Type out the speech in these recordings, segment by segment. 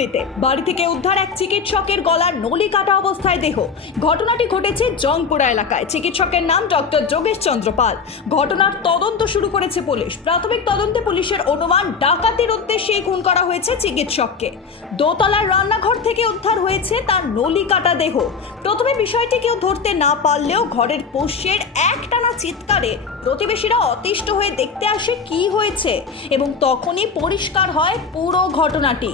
দিল্লিতে। বাড়ি থেকে উদ্ধার এক চিকিৎসকের গলার নলি কাটা অবস্থায় দেহ। ঘটনাটি ঘটেছে জংপুরা এলাকায়। চিকিৎসকের নাম ডক্টর যোগেশ চন্দ্র পাল। ঘটনার তদন্ত শুরু করেছে পুলিশ। প্রাথমিক তদন্তে পুলিশের অনুমান, ডাকাতির উদ্দেশ্যে খুন করা হয়েছে চিকিৎসককে। দোতলার রান্নাঘর থেকে উদ্ধার হয়েছে তার নলি কাটা দেহ। প্রথমে বিষয়টি কেউ ধরতে না পারলেও ঘরের পোষ্যের একটানা চিৎকারে প্রতিবেশীরা অতিষ্ঠ হয়ে দেখতে আসে কি হয়েছে এবং তখনই পরিষ্কার হয় পুরো ঘটনাটি।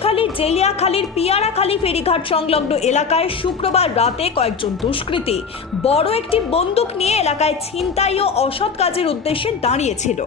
সন্দেশখালী জেলিয়াখালীর পিয়ারাখালী ফেরিঘাট সংলগ্ন এলাকায় শুক্রবার রাতে কয়েকজন দুষ্কৃতী বড় একটি বন্দুক নিয়ে এলাকায় ছিনতাই ও অসৎ কাজের উদ্দেশ্যে দাঁড়িয়েছিল।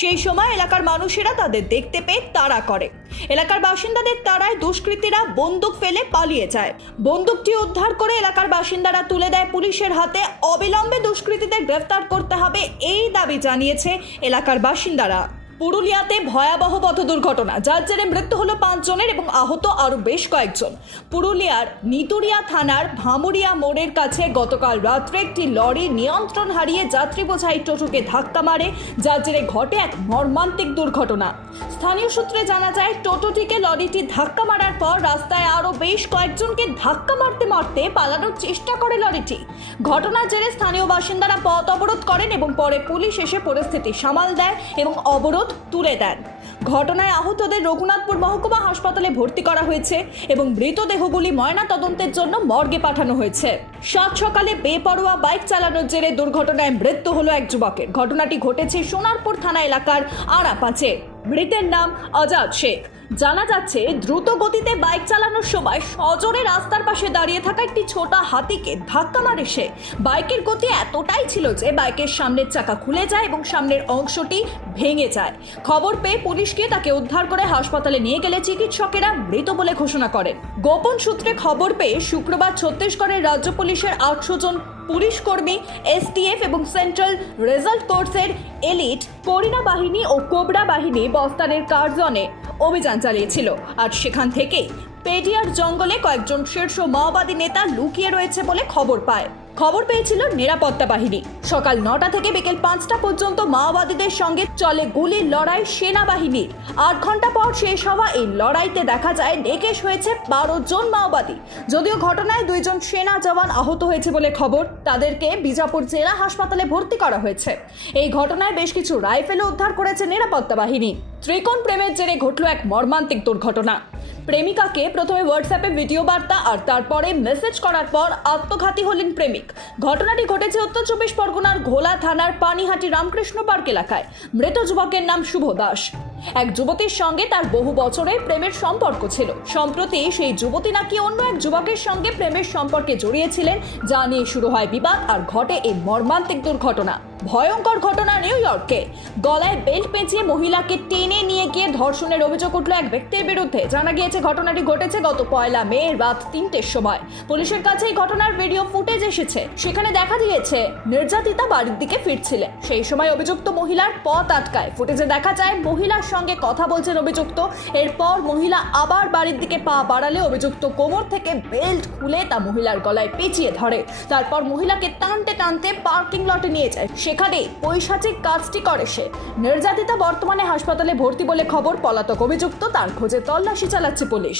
সেই সময় এলাকার মানুষেরা তাদের দেখতে পেয়ে তাড়া করে। এলাকার বাসিন্দাদের তাড়ায় দুষ্কৃতীরা বন্দুক ফেলে পালিয়ে যায়। বন্দুকটি উদ্ধার করে এলাকার বাসিন্দারা তুলে দেয় পুলিশের হাতে। অবিলম্বে দুষ্কৃতীদের গ্রেফতার করতে হবে এই দাবি জানিয়েছে এলাকার বাসিন্দারা। পুরুলিয়াতে ভয়াবহ পথ দুর্ঘটনা, যার জেরে মৃত্যু হলো পাঁচজনের এবং আহত আরও বেশ কয়েকজন। পুরুলিয়ার নিতুরিয়া থানার ভামুরিয়া মোড়ের কাছে গতকাল রাত্রে একটি লরি নিয়ন্ত্রণ হারিয়ে যাত্রী বোঝাই টোটোকে ধাক্কা মারে, যার জেরে ঘটে এক মর্মান্তিক দুর্ঘটনা। স্থানীয় সূত্রে জানা যায়, টোটোটিকে লরিটি ধাক্কা মারার পর রাস্তায় আরও বেশ কয়েকজনকে ধাক্কা মারতে মারতে পালানোর চেষ্টা করে লরিটি। ঘটনার জেরে স্থানীয় বাসিন্দারা পথ অবরোধ করেন এবং পরে পুলিশ এসে পরিস্থিতি সামাল দেয় এবং অবরোধ তুলে দেন। ঘটনায় আহতদের রঘুনাথপুর মহকুমা হাসপাতালে ভর্তি করা হয়েছে এবং মৃতদেহগুলি ময়না তদন্তের জন্য মর্গে পাঠানো হয়েছে। সাত সকালে বেপরোয়া বাইক চালানোর জেরে দুর্ঘটনায় মৃত্যু হলো এক যুবকের। ঘটনাটি ঘটেছে সোনারপুর থানা এলাকার আরাপাচে। মৃতের নাম আজাদ শেখ। জানা যাচ্ছে দ্রুত গতিতে বাইক চালানোর সময় সজোরে রাস্তার পাশে দাঁড়িয়ে থাকা একটি ছোটা হাতিকে ধাক্কা মারে সে। বাইকের গতি এতটাই ছিল যে বাইকের সামনের চাকা খুলে যায় এবং সামনের অংশটি ভেঙে যায়। খবর পেয়ে পুলিশ গিয়ে তাকে উদ্ধার করে হাসপাতালে নিয়ে গেলে চিকিৎসকেরা মৃত বলে ঘোষণা করেন। গোপন সূত্রে খবর পেয়ে শুক্রবার ছত্তিশগড়ের রাজ্য পুলিশের আটশো জন পুলিশ কর্মী, এসটিএফ এবং সেন্ট্রাল রেজাল্ট কোর্সের এলিট করিনা বাহিনী ও কোবরা বাহিনী বস্তানের কার্জনে অভিযান চালিয়েছিল। আর সেখান থেকেই পেডিয়ার জঙ্গলে কয়েকজন শীর্ষ মাওবাদী নেতা লুকিয়ে রয়েছে বলে খবর পায়। খবর পেয়েছিল নিরাপত্তা বাহিনী। সকাল নটা থেকে বিকেল পাঁচটা পর্যন্ত মাওবাদীদের সঙ্গে চলে গুলির লড়াই সেনাবাহিনীর আট ঘণ্টা পর শেষ হওয়া এই লড়াইতে দেখা যায়, নিকেশ হয়েছে বারো জন মাওবাদী। যদিও ঘটনায় দুইজন সেনা জওয়ান আহত হয়েছে বলে খবর, তাদেরকে বিজাপুর জেলা হাসপাতালে ভর্তি করা হয়েছে। এই ঘটনায় বেশ কিছু রাইফেলও উদ্ধার করেছে নিরাপত্তা বাহিনী। ত্রিকোণ প্রেমের জেরে ঘটল এক মর্মান্তিক দুর্ঘটনা। প্রেমিকাকে প্রথমে হোয়াটসঅ্যাপে ভিডিও বার্তা আর তারপরে মেসেজ করার পর আত্মঘাতী হলেন প্রেমিক। ঘটনাটি ঘটেছে উত্তর চব্বিশ পরগনার ঘোলা থানার পানিহাটি রামকৃষ্ণ পার্ক এলাকায়। মৃত যুবকের নাম শুভ দাস। এক যুবতীর সঙ্গে তার বহু বছরের প্রেমের সম্পর্ক ছিল। সম্প্রতি সেই যুবতী নাকি অন্য এক যুবকের সঙ্গে প্রেমের সম্পর্কে জড়িয়েছিলেন, যা নিয়ে শুরু হয় বিবাদ আর ঘটে এই মর্মান্তিক দুর্ঘটনা। ভয়ঙ্কর ঘটনা নিউ ইয়র্কে। গলায় বেল্ট পেঁচিয়ে মহিলাকে টেনে নিয়ে গিয়ে ধর্ষণের অভিযোগ উঠল এক ব্যক্তির বিরুদ্ধে। জানা গিয়েছে, ঘটনাটি ঘটেছে গত পয়লা মে রাত তিনটের সময়। পুলিশের কাছে এই ঘটনার ভিডিও ফুটেজ এসেছে। সেখানে দেখা গিয়েছে, নির্যাতিতা বাড়ির দিকে ফিরছিলেন। সেই সময় অভিযুক্ত মহিলার পথ আটকায়। ফুটেজে দেখা যায়, মহিলার সঙ্গে কথা বলছেন অভিযুক্ত। এরপর মহিলা আবার বাড়ির দিকে পা বাড়ালে অভিযুক্ত কোমর থেকে বেল্ট খুলে তা মহিলার গলায় পেঁচিয়ে ধরে। তারপর মহিলাকে টানতে টানতে পার্কিং লটে নিয়ে যায়। সেখানে পৈশাচিক কাজটি করে সে। নির্যাতিতা বর্তমানে হাসপাতালে ভর্তি বলে খবর, পলাতক অভিযুক্ত তার খোঁজে তল্লাশি চালাচ্ছে পুলিশ।